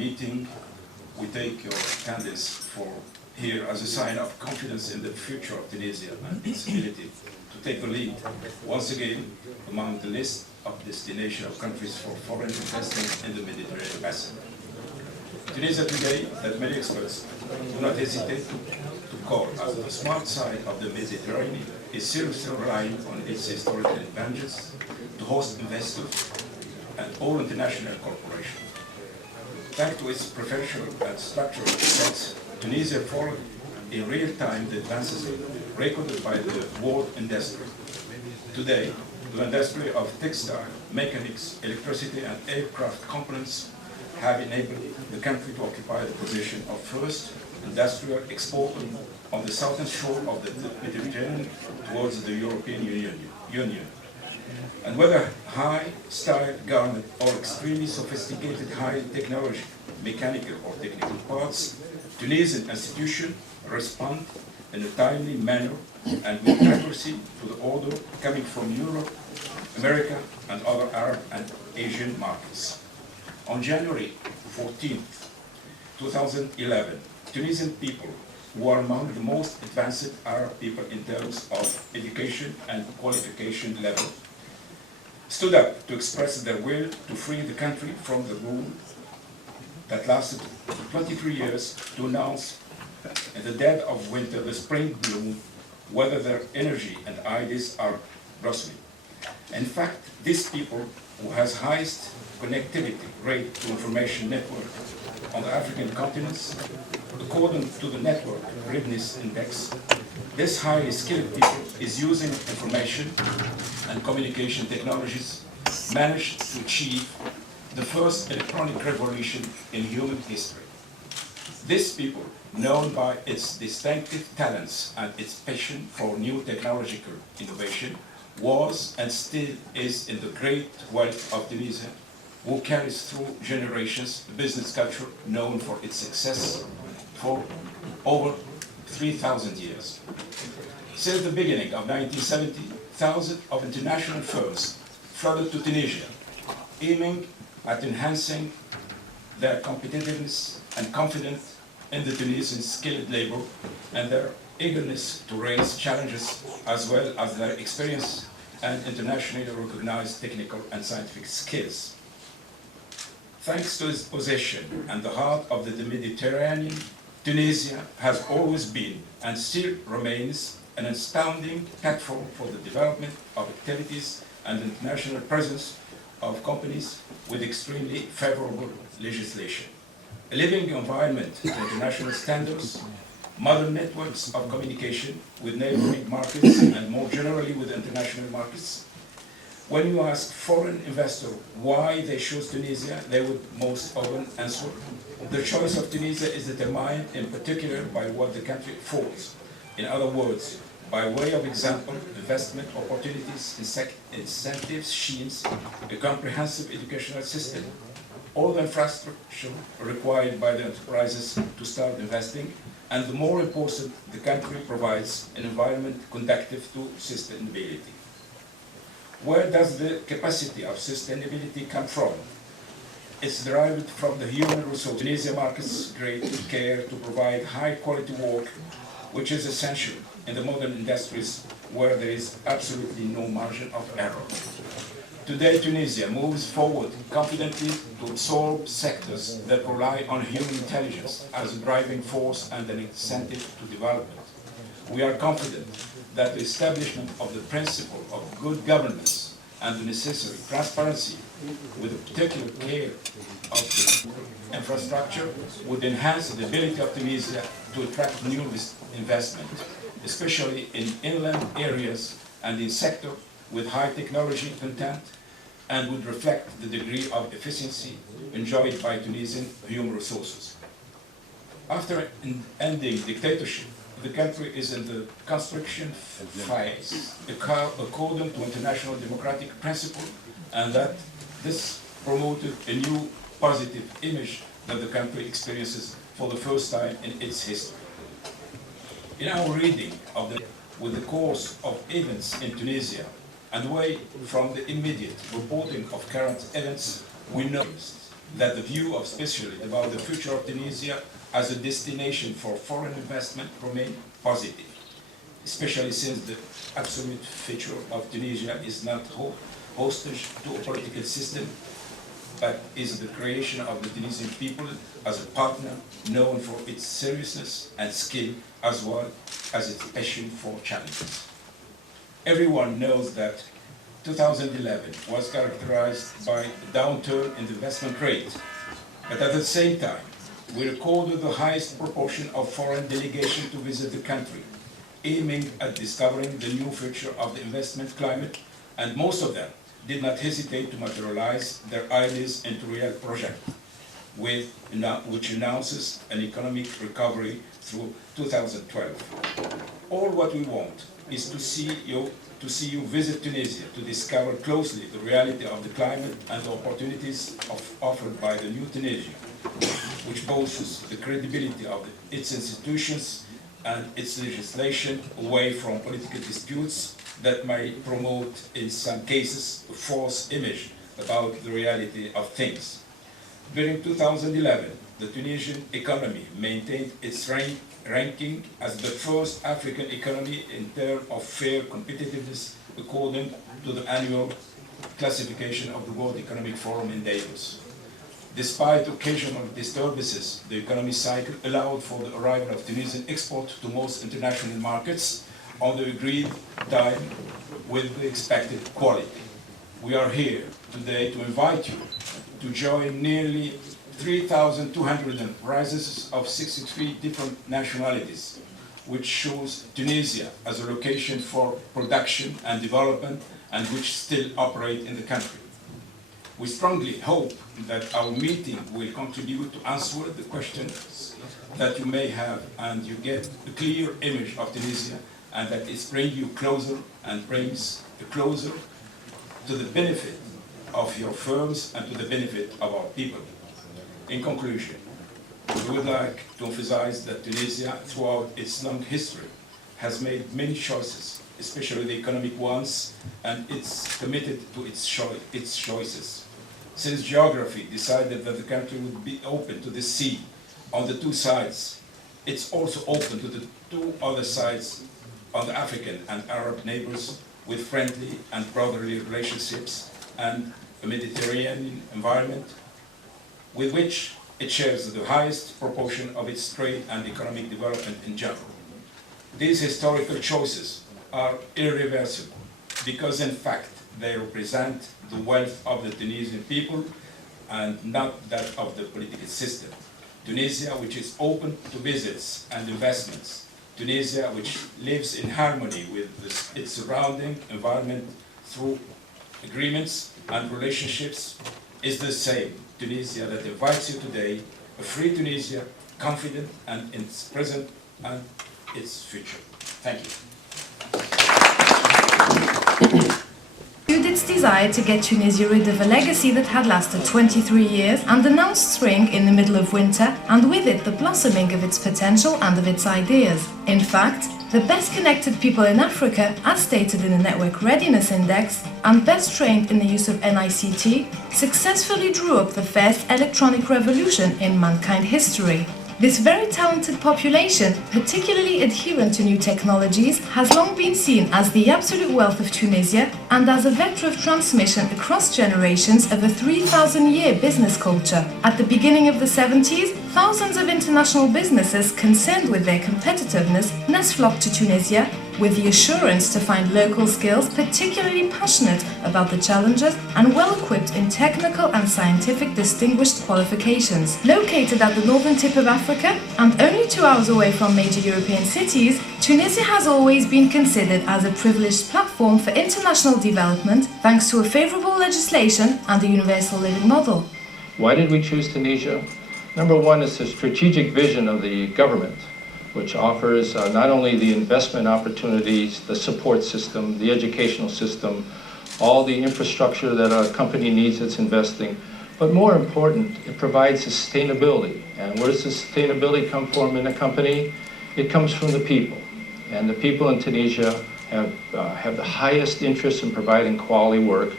meeting. We take your attendance for here as a sign of confidence in the future of Tunisia and its ability to take the lead once again among the list of destination of countries for foreign investment in the Mediterranean basin. Tunisia today, that many experts do not hesitate to call as the smart side of the Mediterranean, is seriously relying on its historical advantages to host investors and all international corporations. Thanks to its professional and structural effects, Tunisia followed in real time the advances recorded by the world industry. Today, the industry of textile, mechanics, electricity and aircraft components have enabled the country to occupy the position of first industrial exporter on the southern shore of the Mediterranean towards the European Union. And whether high-style garment or extremely sophisticated high-technology, mechanical or technical parts, Tunisian institutions respond in a timely manner and with accuracy to the order coming from Europe, America, and other Arab and Asian markets. On January 14, 2011, Tunisian people, who are among the most advanced Arab people in terms of education and qualification level, stood up to express their will to free the country from the rule that lasted 23 years to announce in the dead of winter the spring bloom, whether their energy and ideas are blossoming. In fact, these people who has highest connectivity rate to information network on the African continents, according to the Network Readiness Index, this highly skilled people is using information and communication technologies managed to achieve the first electronic revolution in human history. These people, known by its distinctive talents and its passion for new technological innovation, was and still is in the great wealth of Tunisia, who carries through generations a business culture known for its success for over 3,000 years. Since the beginning of 1970, thousands of international firms flooded to Tunisia, aiming at enhancing their competitiveness and confidence in the Tunisian skilled labor and their eagerness to raise challenges, as well as their experience and internationally recognized technical and scientific skills. Thanks to its position and the heart of the Mediterranean, Tunisia has always been and still remains an astounding platform for the development of activities and international presence of companies with extremely favorable legislation. A living environment to international standards, modern networks of communication with neighboring markets and more generally with international markets. When you ask foreign investors why they choose Tunisia, they would most often answer, the choice of Tunisia is determined in particular by what the country affords. In other words, by way of example, investment opportunities, incentive schemes, a comprehensive educational system, all the infrastructure required by the enterprises to start investing, and the more important, the country provides an environment conducive to sustainability. Where does the capacity of sustainability come from? It's derived from the human resource. Tunisia markets great care to provide high-quality work, which is essential in the modern industries where there is absolutely no margin of error. Today, Tunisia moves forward confidently to absorb sectors that rely on human intelligence as a driving force and an incentive to development. We are confident that the establishment of the principle of good governance and the necessary transparency with a particular care of the infrastructure would enhance the ability of Tunisia to attract new investment, especially in inland areas and in sectors with high technology content, and would reflect the degree of efficiency enjoyed by Tunisian human resources. After ending dictatorship, the country is in the construction phase, according to international democratic principle, and that this promoted a new positive image that the country experiences for the first time in its history. In our reading of with the course of events in Tunisia, and away from the immediate reporting of current events, we noticed that the view of especially about the future of Tunisia as a destination for foreign investment remain positive, especially since the absolute future of Tunisia is not hostage to a political system, but is the creation of the Tunisian people as a partner known for its seriousness and skill, as well as its passion for challenges. Everyone knows that 2011 was characterized by a downturn in the investment rate, but at the same time, we recorded the highest proportion of foreign delegations to visit the country, aiming at discovering the new future of the investment climate, and most of them did not hesitate to materialize their ideas into real projects, which announces an economic recovery through 2012. All what we want is to see you visit Tunisia, to discover closely the reality of the climate and the opportunities offered by the new Tunisia, which boasts the credibility of its institutions and its legislation away from political disputes that may promote, in some cases, a false image about the reality of things. During 2011, the Tunisian economy maintained its ranking as the first African economy in terms of fair competitiveness according to the annual classification of the World Economic Forum in Davos. Despite occasional disturbances, the economic cycle allowed for the arrival of Tunisian export to most international markets on the agreed time with the expected quality. We are here today to invite you to join nearly 3,200 enterprises of 63 different nationalities, which shows Tunisia as a location for production and development and which still operate in the country. We strongly hope that our meeting will contribute to answer the questions that you may have and you get a clear image of Tunisia and that it brings you closer and brings you closer to the benefit of your firms and to the benefit of our people. In conclusion, we would like to emphasize that Tunisia, throughout its long history, has made many choices, especially the economic ones, and it's committed to its choices. Since geography decided that the country would be open to the sea on the two sides, it's also open to the two other sides on the African and Arab neighbors with friendly and brotherly relationships and a Mediterranean environment with which it shares the highest proportion of its trade and economic development in general. These historical choices are irreversible because in fact they represent the wealth of the Tunisian people and not that of the political system. Tunisia, which is open to visits and investments. Tunisia, which lives in harmony with its surrounding environment through agreements and relationships, is the same Tunisia that invites you today, a free Tunisia, confident and in its present and its future. Thank you. Its desire to get Tunisia rid of a legacy that had lasted 23 years and announced spring in the middle of winter, and with it the blossoming of its potential and of its ideas. In fact, the best connected people in Africa, as stated in the Network Readiness Index, and best trained in the use of NICT, successfully drew up the first electronic revolution in mankind history. This very talented population, particularly adherent to new technologies, has long been seen as the absolute wealth of Tunisia and as a vector of transmission across generations of a 3,000-year business culture. At the beginning of the 70s, thousands of international businesses concerned with their competitiveness next flocked to Tunisia with the assurance to find local skills particularly passionate about the challenges and well-equipped in technical and scientific distinguished qualifications. Located at the northern tip of Africa and only 2 hours away from major European cities, Tunisia has always been considered as a privileged platform for international development thanks to a favorable legislation and a universal living model. Why did we choose Tunisia? Number one is the strategic vision of the government, which offers not only the investment opportunities, the support system, the educational system, all the infrastructure that a company needs that's investing, but more important, it provides sustainability. And where does the sustainability come from in a company? It comes from the people. And the people in Tunisia have the highest interest in providing quality work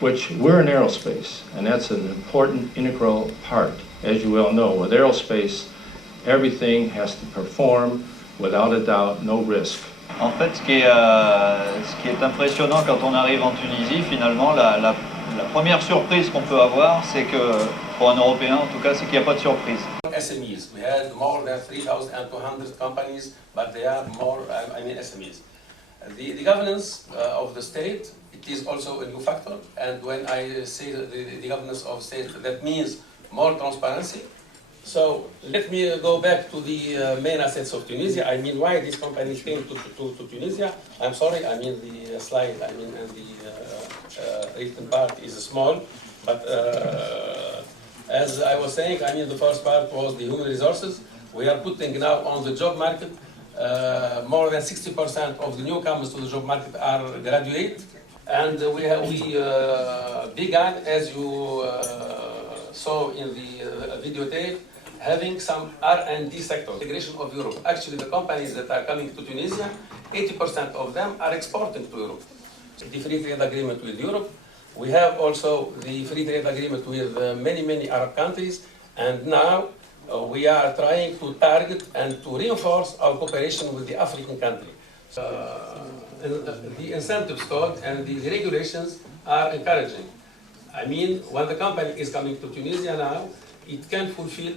which we're in aerospace, and that's an important integral part. As you well know, with aerospace, everything has to perform without a doubt, no risk. En fait, ce qui est impressionnant quand on arrive en Tunisie, finalement, la première surprise qu'on peut avoir, c'est que, pour un Européen en tout cas, c'est qu'il n'y a pas de surprise. SMEs. We had more than 3,200 companies, but they are more, SMEs. The governance of the state, it is also a new factor. And when I say the governance of state, that means more transparency. So let me go back to the main assets of Tunisia. I mean, why these companies came to Tunisia. I'm sorry, I mean the slide, and the written part is small, but as I was saying, the first part was the human resources. We are putting now on the job market, more than 60% of the newcomers to the job market are graduate, and we began, as you saw in the videotape, having some R&D sector, integration of Europe. Actually, the companies that are coming to Tunisia, 80% of them are exporting to Europe. The free trade agreement with Europe. We have also the free trade agreement with many Arab countries, and now we are trying to target and to reinforce our cooperation with the African country. The incentive stock and the regulations are encouraging. I mean, when the company is coming to Tunisia now, it can fulfill